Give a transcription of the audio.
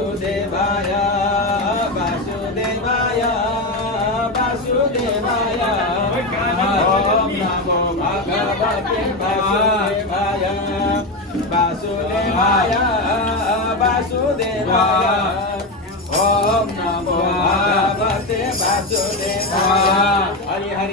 वासुदेवाय वासुदेवाय वासुदेवाय ओम नमो भगवते वासुदेवाय वासुदेवाय वासुदेवाय ओम नमो भगवते वासुदेवाय हरि हरि।